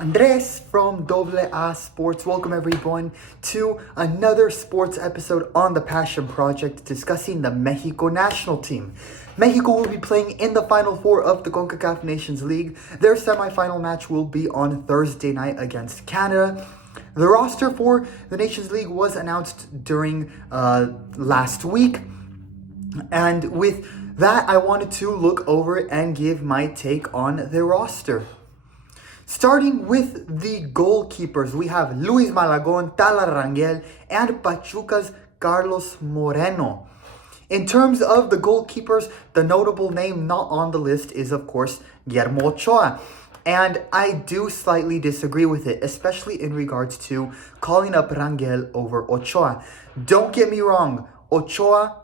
Andres from Doble A Sports. Welcome everyone to another sports episode on the Passion Project discussing the Mexico National Team. Mexico will be playing in the Final Four of the CONCACAF Nations League. Their semifinal match will be on Thursday night against Canada. The roster for the Nations League was announced during last week. And with that, I wanted to look over it and give my take on the roster. Starting with the goalkeepers, we have Luis Malagon, Tala Rangel, and Pachuca's Carlos Moreno. In terms of the goalkeepers, the notable name not on the list is, of course, Guillermo Ochoa. And I do slightly disagree with it, especially in regards to calling up Rangel over Ochoa. Don't get me wrong, Ochoa,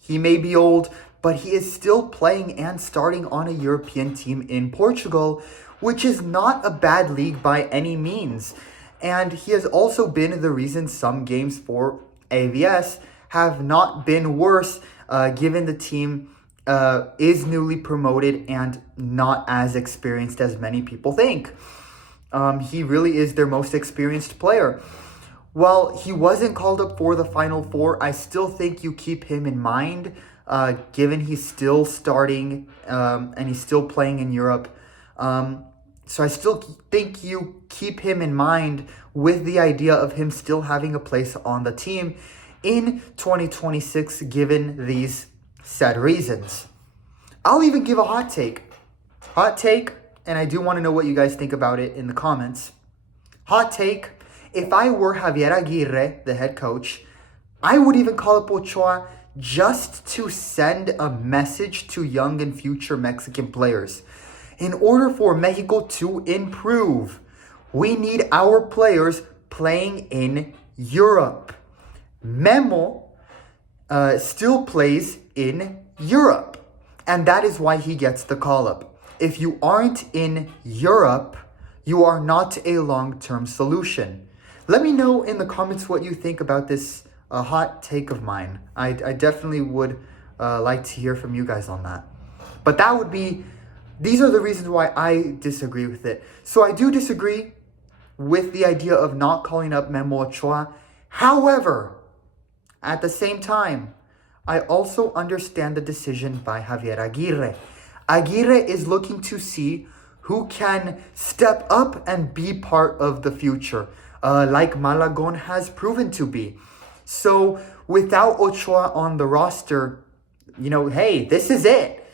he may be old, but he is still playing and starting on a European team in Portugal, which is not a bad league by any means. And he has also been the reason some games for AVS have not been worse, given the team is newly promoted and not as experienced as many people think. He really is their most experienced player. While he wasn't called up for the Final Four, I still think you keep him in mind, given he's still starting and he's still playing in Europe. So I still think you keep him in mind with the idea of him still having a place on the team in 2026, given these said reasons. I'll even give a hot take. And I do want to know what you guys think about it in the comments. Hot take, if I were Javier Aguirre, the head coach, I would even call up Ochoa just to send a message to young and future Mexican players. In order for Mexico to improve, we need our players playing in Europe. Memo still plays in Europe, and that is why he gets the call-up. If you aren't in Europe, you are not a long-term solution. Let me know in the comments what you think about this hot take of mine. I definitely would like to hear from you guys on that. But these are the reasons why I disagree with it. So I do disagree with the idea of not calling up Memo Ochoa. However, at the same time, I also understand the decision by Javier Aguirre. Aguirre is looking to see who can step up and be part of the future, like Malagon has proven to be. So without Ochoa on the roster, hey, this is it.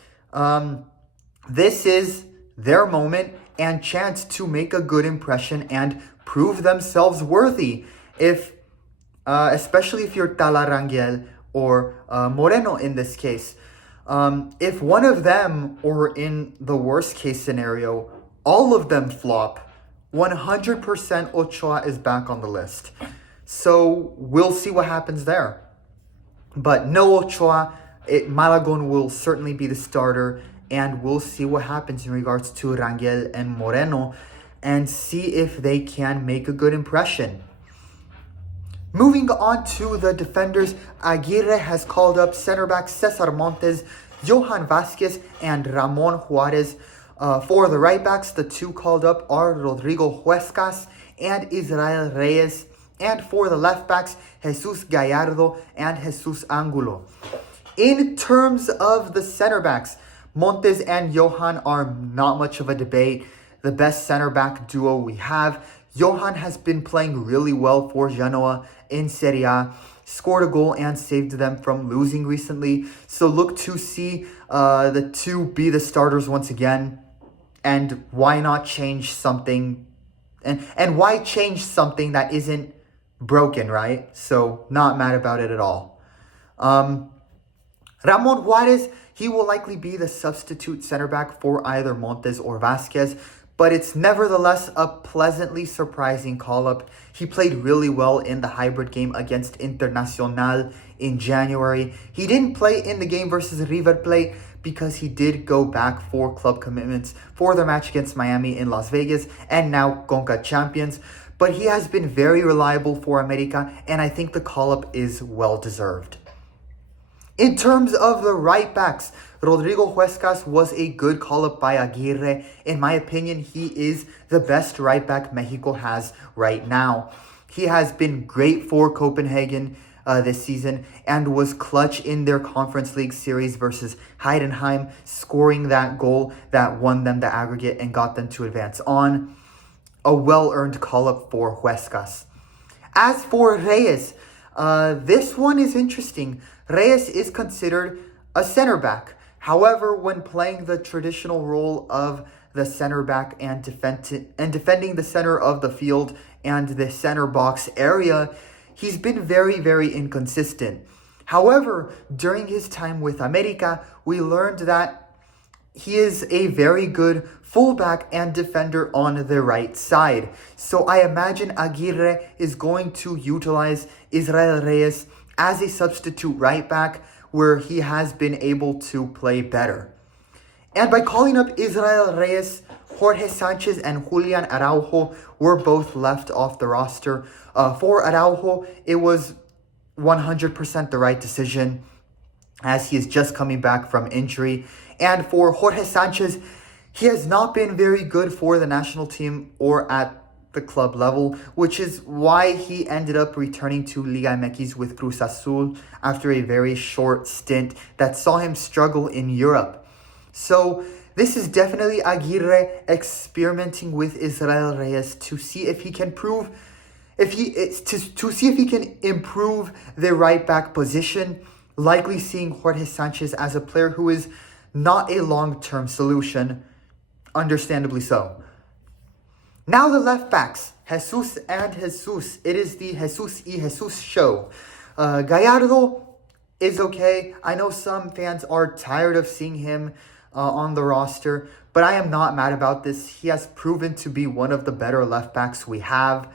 This is their moment and chance to make a good impression and prove themselves worthy. Especially if you're Tala Rangel or Moreno in this case. If one of them, or in the worst case scenario, all of them flop, 100% Ochoa is back on the list. So we'll see what happens there. But no Ochoa, Malagon will certainly be the starter. And we'll see what happens in regards to Rangel and Moreno and see if they can make a good impression. Moving on to the defenders, Aguirre has called up center backs Cesar Montes, Johan Vasquez, and Ramon Juarez. For the right backs, the two called up are Rodrigo Huescas and Israel Reyes. And for the left backs, Jesus Gallardo and Jesus Angulo. In terms of the center backs, Montes and Johan are not much of a debate. The best center back duo we have. Johan has been playing really well for Genoa in Serie A. Scored a goal and saved them from losing recently. So look to see the two be the starters once again. And why not change something? And why change something that isn't broken, right? So not mad about it at all. Ramon Juarez, he will likely be the substitute center back for either Montes or Vasquez, but it's nevertheless a pleasantly surprising call-up. He played really well in the hybrid game against Internacional in January. He didn't play in the game versus River Plate because he did go back for club commitments for their match against Miami in Las Vegas and now CONCACAF champions. But he has been very reliable for America, and I think the call-up is well-deserved. In terms of the right backs, Rodrigo Huescas was a good call-up by Aguirre. In my opinion, he is the best right back Mexico has right now. He has been great for Copenhagen this season and was clutch in their Conference League series versus Heidenheim, scoring that goal that won them the aggregate and got them to advance on. A well-earned call-up for Huescas. As for Reyes, this one is interesting. Reyes is considered a center back. However, when playing the traditional role of the center back and defending the center of the field and the center box area, he's been very, very inconsistent. However, during his time with America, we learned that he is a very good fullback and defender on the right side. So I imagine Aguirre is going to utilize Israel Reyes as a substitute right back where he has been able to play better. And by calling up Israel Reyes, Jorge Sanchez and Julian Araujo were both left off the roster. For Araujo, it was 100% the right decision as he is just coming back from injury. And for Jorge Sanchez, he has not been very good for the national team or at the club level, which is why he ended up returning to Liga MX with Cruz Azul after a very short stint that saw him struggle in Europe. So this is definitely Aguirre experimenting with Israel Reyes to see if he can improve the right back position, likely seeing Jorge Sanchez as a player who is not a long-term solution, understandably so. Now the left backs, Jesus and Jesus. It is the Jesus y Jesus show. Gallardo is okay. I know some fans are tired of seeing him on the roster, but I am not mad about this. He has proven to be one of the better left backs we have.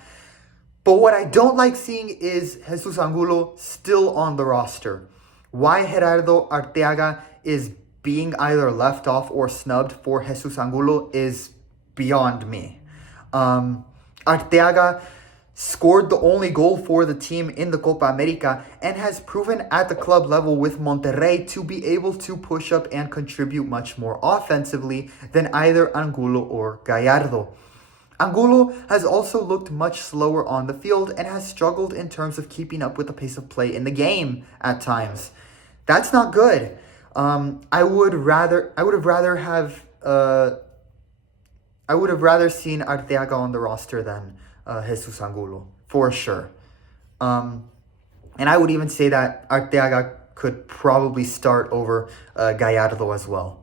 But what I don't like seeing is Jesus Angulo still on the roster. Why Gerardo Arteaga is being either left off or snubbed for Jesus Angulo is beyond me. Arteaga scored the only goal for the team in the Copa America and has proven at the club level with Monterrey to be able to push up and contribute much more offensively than either Angulo or Gallardo. Angulo has also looked much slower on the field and has struggled in terms of keeping up with the pace of play in the game at times. That's not good. I would have rather seen Arteaga on the roster than Jesus Angulo, for sure. And I would even say that Arteaga could probably start over Gallardo as well.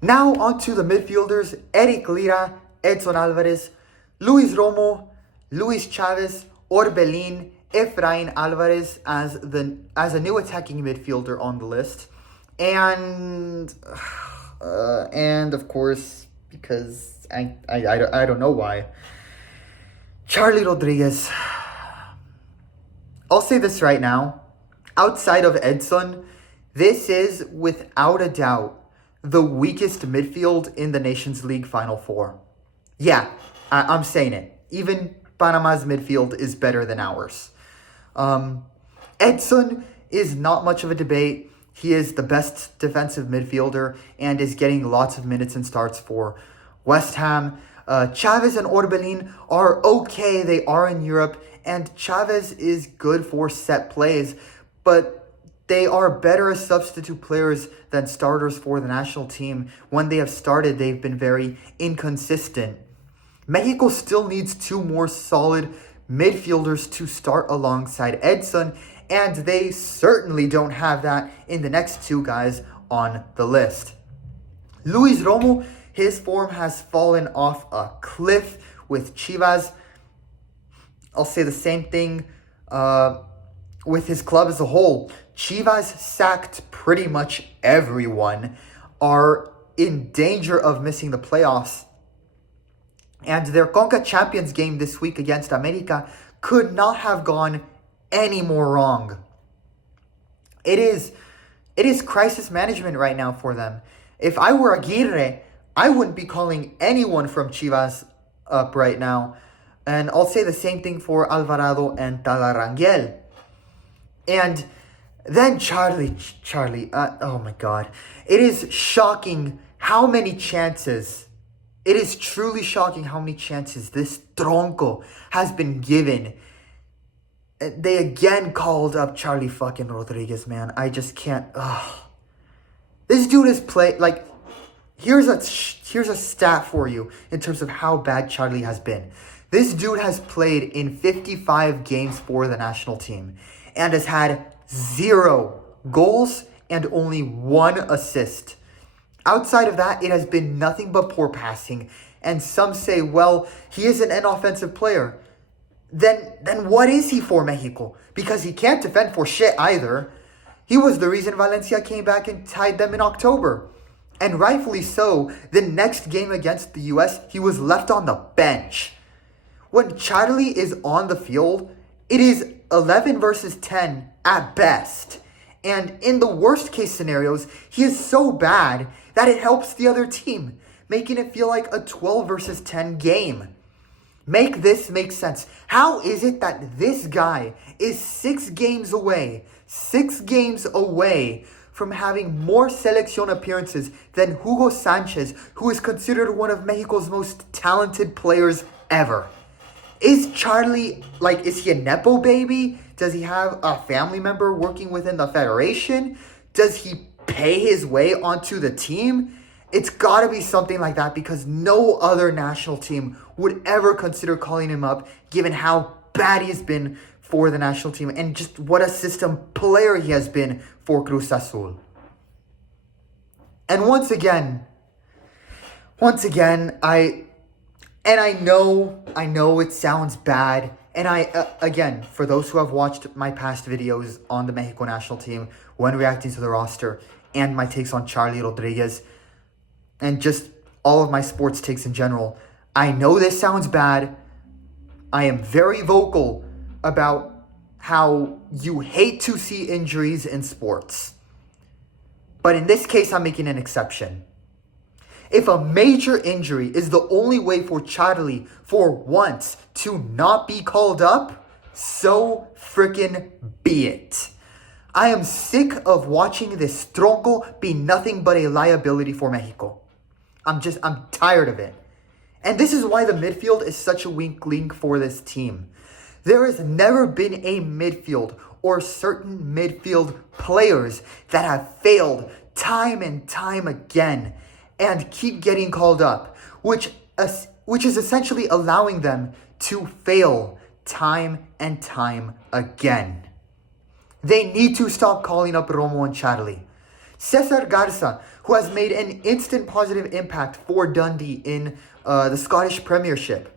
Now on to the midfielders, Eric Lira, Edson Alvarez, Luis Romo, Luis Chavez, Orbelin, Efrain Alvarez as a new attacking midfielder on the list. And of course, because I don't know why, Charlie Rodriguez. I'll say this right now. Outside of Edson, this is without a doubt the weakest midfield in the Nations League Final Four. Yeah, I'm saying it. Even Panama's midfield is better than ours. Edson is not much of a debate. He is the best defensive midfielder and is getting lots of minutes and starts for West Ham. Chavez and Orbelin are okay. They are in Europe, and Chavez is good for set plays, but they are better as substitute players than starters for the national team. When they have started, they've been very inconsistent. Mexico still needs two more solid midfielders to start alongside Edson, and they certainly don't have that in the next two guys on the list. Luis Romo, his form has fallen off a cliff with Chivas. I'll say the same thing with his club as a whole. Chivas sacked pretty much everyone, are in danger of missing the playoffs. And their CONCACAF Champions game this week against America could not have gone any more wrong. It is crisis management right now for them. If I were Aguirre, I wouldn't be calling anyone from Chivas up right now. And I'll say the same thing for Alvarado and Talarangel. And Then Charlie, oh my God. It is shocking how many chances, it is truly shocking how many chances this tronco has been given. They again called up Charlie fucking Rodriguez, man. I just can't, This dude has played, like, here's a stat for you in terms of how bad Charlie has been. This dude has played in 55 games for the national team and has had 0 goals and only 1 assist. Outside of that, it has been nothing but poor passing. And some say, well, he isn't an offensive player. Then what is he for Mexico? Because he can't defend for shit either. He was the reason Valencia came back and tied them in October. And rightfully so, the next game against the US, he was left on the bench. When Charlie is on the field, it is 11 versus 10 at best. And in the worst case scenarios, he is so bad that it helps the other team, making it feel like a 12 versus 10 game. Make this make sense. How is it that this guy is 6 games away from having more selección appearances than Hugo Sanchez, who is considered one of Mexico's most talented players ever? Is Charlie, like, is he a Nepo baby? Does he have a family member working within the federation? Does he pay his way onto the team? It's got to be something like that, because no other national team would ever consider calling him up, given how bad he's been for the national team and just what a system player he has been for Cruz Azul. And once again, I know it sounds bad. And again, for those who have watched my past videos on the Mexico national team when reacting to the roster and my takes on Charlie Rodriguez and just all of my sports takes in general, I know this sounds bad. I am very vocal about how you hate to see injuries in sports. But in this case, I'm making an exception. If a major injury is the only way for Charlie for once to not be called up, so freaking be it. I am sick of watching this tronco be nothing but a liability for Mexico. I'm tired of it. And this is why the midfield is such a weak link for this team. There has never been a midfield or certain midfield players that have failed time and time again and keep getting called up, which is essentially allowing them to fail time and time again. They need to stop calling up Romo and Charlie. Cesar Garza, who has made an instant positive impact for Dundee in the Scottish Premiership.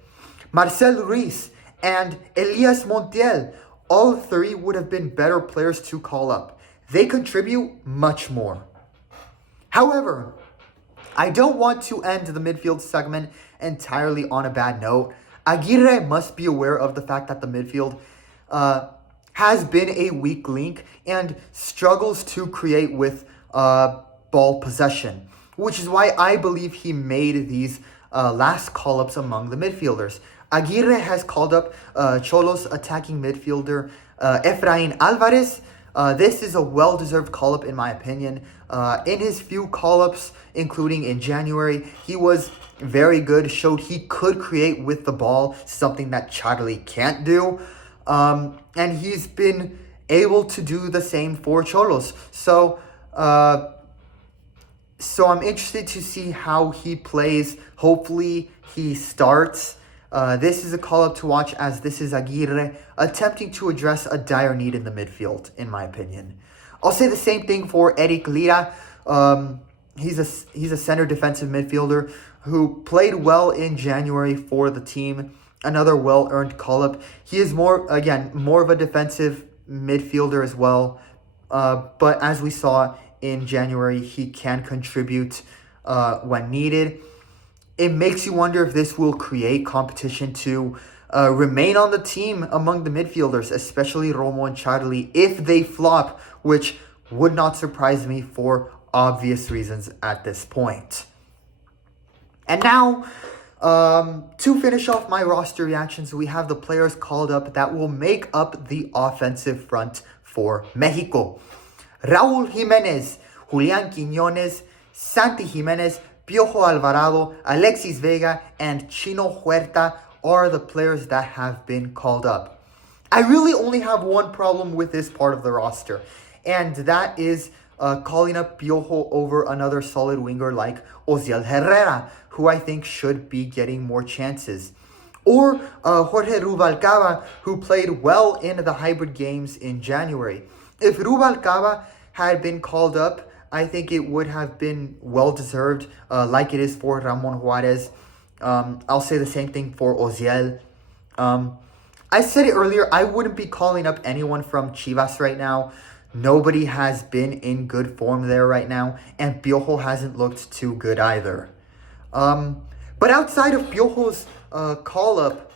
Marcel Ruiz and Elias Montiel, all 3 would have been better players to call up. They contribute much more. However, I don't want to end the midfield segment entirely on a bad note. Aguirre must be aware of the fact that the midfield has been a weak link and struggles to create with ball possession, which is why I believe he made these last call-ups among the midfielders. Aguirre has called up Xolos attacking midfielder Efrain Alvarez. This is a well-deserved call-up in my opinion. In his few call-ups, including in January, he was very good, showed he could create with the ball, something that Charlie can't do. And he's been able to do the same for Xolos. So I'm interested to see how he plays. Hopefully he starts. This is a call-up to watch, as this is Aguirre attempting to address a dire need in the midfield, in my opinion. I'll say the same thing for Eric Lira. He's a center defensive midfielder who played well in January for the team. Another well-earned call-up. He is more of a defensive midfielder as well. But as we saw in January, he can contribute when needed. It makes you wonder if this will create competition to remain on the team among the midfielders, especially Romo and Charlie, if they flop, which would not surprise me for obvious reasons at this point. And now, to finish off my roster reactions, we have the players called up that will make up the offensive front for Mexico. Raúl Jiménez, Julián Quiñones, Santi Jiménez, Piojo Alvarado, Alexis Vega, and Chino Huerta are the players that have been called up. I really only have one problem with this part of the roster, and that is calling up Piojo over another solid winger like Osiel Herrera, who I think should be getting more chances. Or Jorge Rubalcaba, who played well in the hybrid games in January. If Rubalcaba had been called up, I think it would have been well-deserved, like it is for Ramon Juarez. I'll say the same thing for Osiel. I said it earlier, I wouldn't be calling up anyone from Chivas right now. Nobody has been in good form there right now, and Piojo hasn't looked too good either. But outside of Piojo's call-up,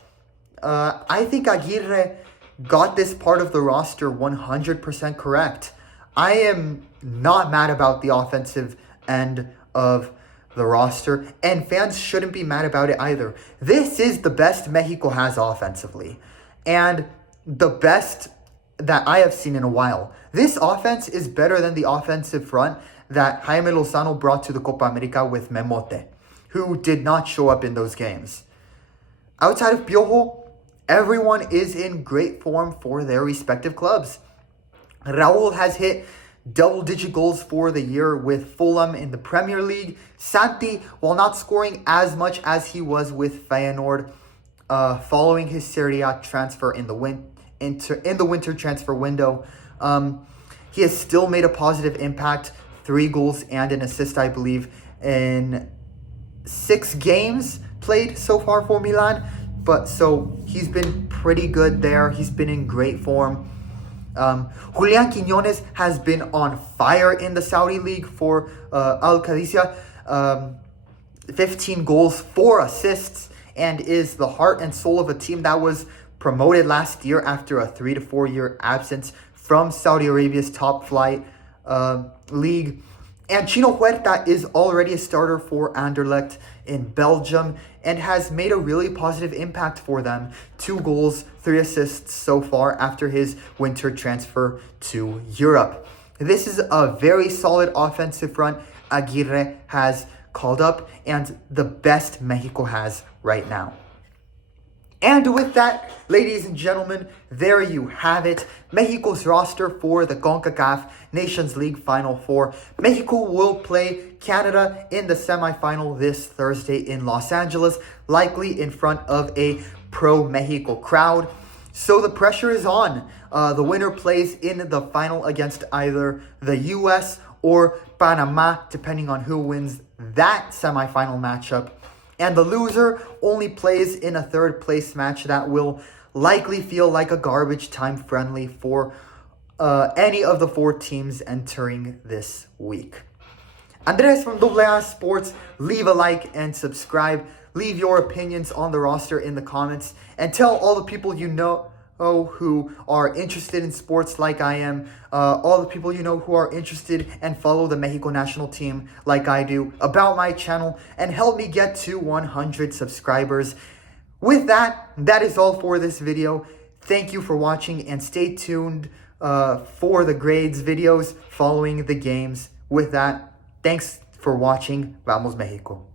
I think Aguirre got this part of the roster 100% correct. I am not mad about the offensive end of the roster, and fans shouldn't be mad about it either. This is the best Mexico has offensively, and the best that I have seen in a while. This offense is better than the offensive front that Jaime Lozano brought to the Copa America with Memote, who did not show up in those games. Outside of Piojo, everyone is in great form for their respective clubs. Raúl has hit double-digit goals for the year with Fulham in the Premier League. Santi, while not scoring as much as he was with Feyenoord, following his Serie A transfer in the winter transfer window, he has still made a positive impact. 3 goals and an assist, I believe, in 6 games played so far for Milan. But so he's been pretty good there. He's been in great form. Julián Quiñones has been on fire in the Saudi League for Al Qadisiyah. 15 goals, 4 assists, and is the heart and soul of a team that was promoted last year after a 3 to 4 year absence from Saudi Arabia's top flight league. And Chino Huerta is already a starter for Anderlecht in Belgium and has made a really positive impact for them. 2 goals, 3 assists so far after his winter transfer to Europe. This is a very solid offensive front Aguirre has called up and the best Mexico has right now. And with that, ladies and gentlemen, there you have it. Mexico's roster for the CONCACAF Nations League Final 4. Mexico will play Canada in the semifinal this Thursday in Los Angeles, likely in front of a pro-Mexico crowd. So the pressure is on. The winner plays in the final against either the U.S. or Panama, depending on who wins that semifinal matchup. And the loser only plays in a third place match that will likely feel like a garbage time friendly for any of the 4 teams entering this week. Andres from AA Sports, leave a like and subscribe. Leave your opinions on the roster in the comments and tell all the people you know who are interested in sports like I am, all the people you know who are interested and follow the Mexico National Team like I do about my channel, and help me get to 100 subscribers. With that, that is all for this video. Thank you for watching and stay tuned for the grades videos following the games. With that, thanks for watching. Vamos Mexico.